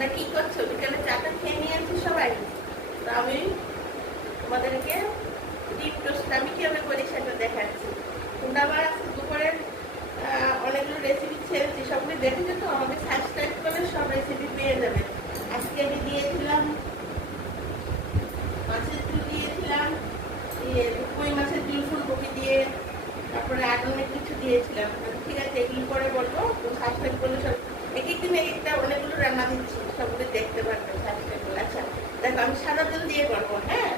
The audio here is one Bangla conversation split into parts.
তোমরা কি করছো? বিকেলে চাটা খেয়ে নিয়েছি সবাই। তো আমি তোমাদেরকে ডিপ টোস্ট আমি কিভাবে করি সেটা দেখাচ্ছি। তোমরা আবার আজকে দুপুরের অনেকগুলো রেসিপি ছেড়েছি, সবগুলো দেখেছো তো? আমাকে সাবস্ক্রাইব করলে সব রেসিপি পেয়ে যাবে। আজকে আমি দিয়েছিলাম মাছের ঝুল, দিয়েছিলাম কই মাছের ঝুল ফুলকপি দিয়ে, তারপরে আর অনেক কিছু দিয়েছিলাম। ঠিক আছে, এগুলো পরে বলবো। তো সাবস্ক্রাইব করলে সব এক একদিন এক একটা অনেকগুলো রান্না দিচ্ছি, সবগুলো দেখতে পারবে সাবস্ক্রাইব করলে। আচ্ছা দেখো, আমি সাদা তেল দিয়ে করবো। হ্যাঁ,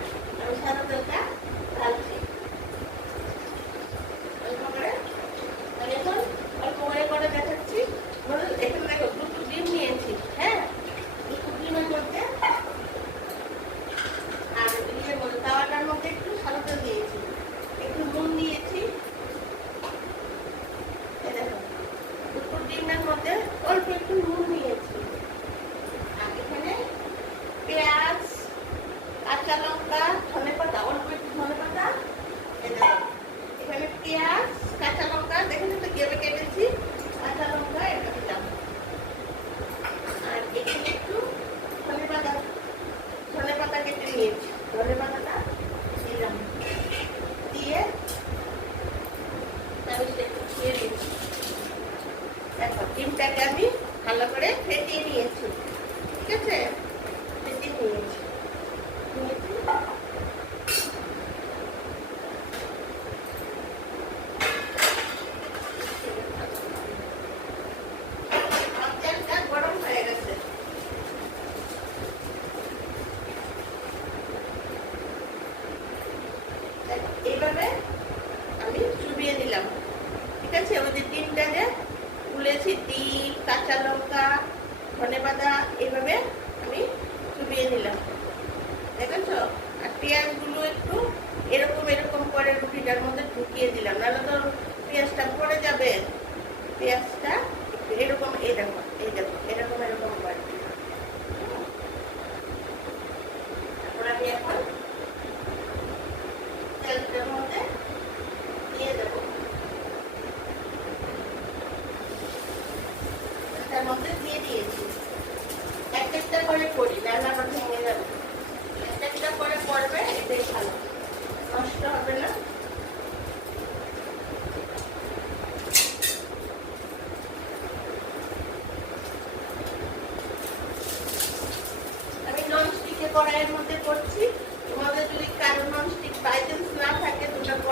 আমি সাদা তেলটা ঢালছি অল্প করে। আর এখন অল্প করে করে দেখাচ্ছি। এখানে দেখো দুটো ডিম নিয়েছি। হ্যাঁ, দুটো ডিমের মধ্যে আর ইয়ের মধ্যে তাওয়াটার মধ্যে একটু সাদা তেল দিয়েছি, একটু নুন দিয়েছি। দুটো ডিমের মধ্যে অল্প একটু নুন নিয়েছি। আর এখানে পেঁয়াজ, কাঁচা লঙ্কা, ধনেপাতা, অল্প একটু ধনেপাতা। এখানে পেঁয়াজ, কাঁচা লঙ্কা দেখেন তো কেটে কেটেছি, কাঁচা লঙ্কা এটা দিলাম। আর এখানে একটু ধনেপাতা কেটে নিয়েছি, ধনেপাতাটা দিলাম। দিয়ে একটু খেয়ে দিচ্ছি। দেখো ডিমটাকে আমি ভালো করে ফেটিয়ে নিয়েছি। ঠিক আছে, ফেটিয়ে নিয়েছি। গরম হয়ে গেছে। এইভাবে আমি চুবিয়ে নিলাম। ঠিক আছে, ওই যে ডিমটা যে তুলেছি, ডিম, কাঁচা লঙ্কা, ধনেপাতা, এইভাবে আমি চুবিয়ে নিলাম। দেখেছো? আর পেঁয়াজগুলো একটু এরকম এরকম করে রুটিটার মধ্যে ঢুকিয়ে দিলাম, নাহলে তো পেঁয়াজটা পড়ে যাবে। পেঁয়াজটা একটু এরকম, এই দেখো